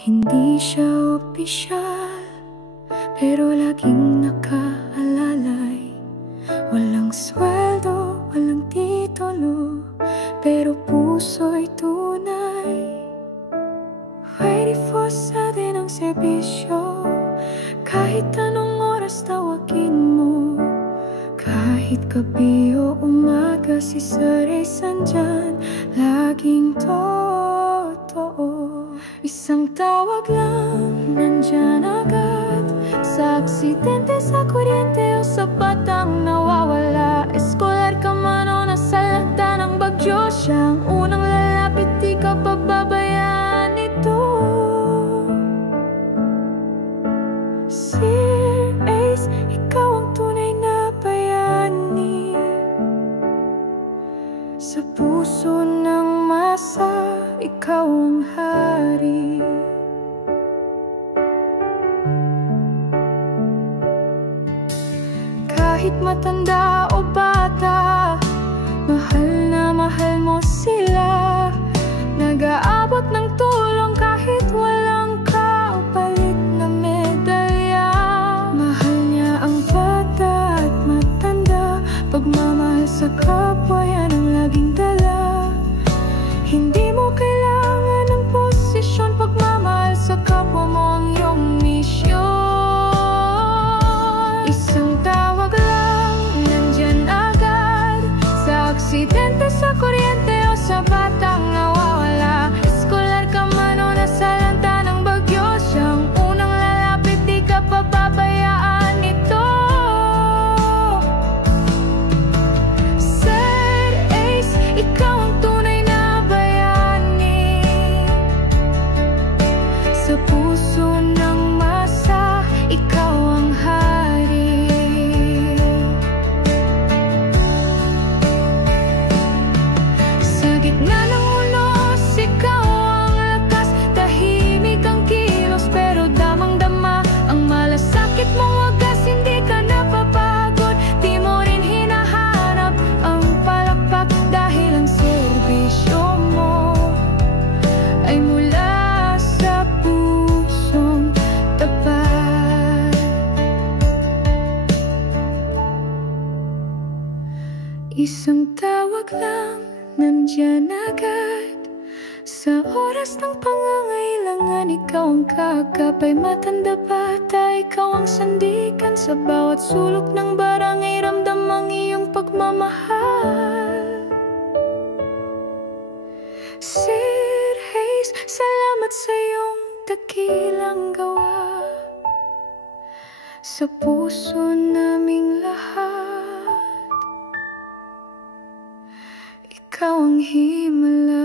Hindi siya opisyal, pero laging nakaalalay. Walang sweldo, walang titulo, pero puso'y tunay. 24/7 ang serbisyo, kahit anong oras tawagin mo. Kahit gabi o umaga, si Saray sandyan, laging totoo. Isang tawag lang, nandyan agad. Sa aksidente, sa kuryente o sa batang nawawala. Eskolar ka man o nasa lanta ng bagyo, siyang unang lalapit, di ka pababayaan ito. Sir Ace, ikaw ang tunay na bayani. Sa puso ng masa, ikaw ang hari. Kahit matanda o bata, mahal na mahal mo sila. Nag-aabot ng tulong kahit walang kapalit na medalya. Mahal niya ang bata at matanda, pagmamahal sa kapwa yan ang laging dala. Hindi mo kailangan ng posisyon, pagmamahal sa kapwa mo ang iyong misyon. Isang tawag lang, nandyan agad. Sa aksidente, sa kuryente o sa batang nawawala. Eskolar ka man o nasa lanta ng bagyo, siyang unang lalapit, di ka pababayaan ito. Sir Ace, ikaw ang tunay na bayani. Sa puso ng masa, ikaw ang hari. Sa gitna ng unos, ikaw ang lakas. Tahimik ang kilos, pero damang-dama ang malasakit mong wagas. Hindi ka napapagod, di mo rin hinahanap ang palakpak, dahil ang serbisyo mo ay mula sa pusong tapat. Isang tawag lang, nandyan agad. Sa oras ng pangangailangan, ikaw ang kakapay. Matanda bata, ikaw ang sandigan. Sa bawat sulok ng barangay, ramdam ang iyong pagmamahal. Sir Hayes, salamat sa iyong dakilang gawa. Sa puso naming lahat, ikaw ang himala.